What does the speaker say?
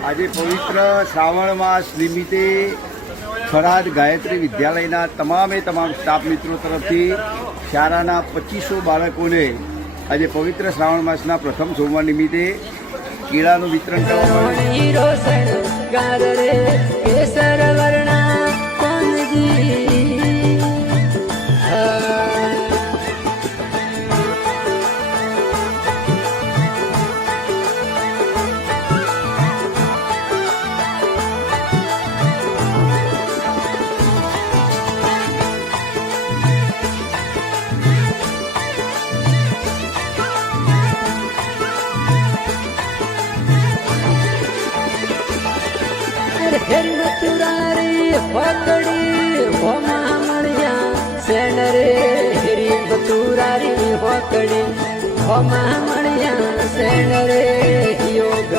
આજે પવિત્ર શ્રાવણ માસ નિમિત્તે થરાદ ગાયત્રી વિદ્યાલયના તમામ સ્ટાફ મિત્રો તરફથી શાળાના 2500 બાળકોને આજે પવિત્ર શ્રાવણ માસના પ્રથમ સોમવાર નિમિત્તે કેળાનું વિતરણ કરવામાં હેરી બતુરારી હોકડી હોમા મળ્યા સેન રે હેરી બતુરારી હોકડી હોમા મળ્યા સેન રે યોગ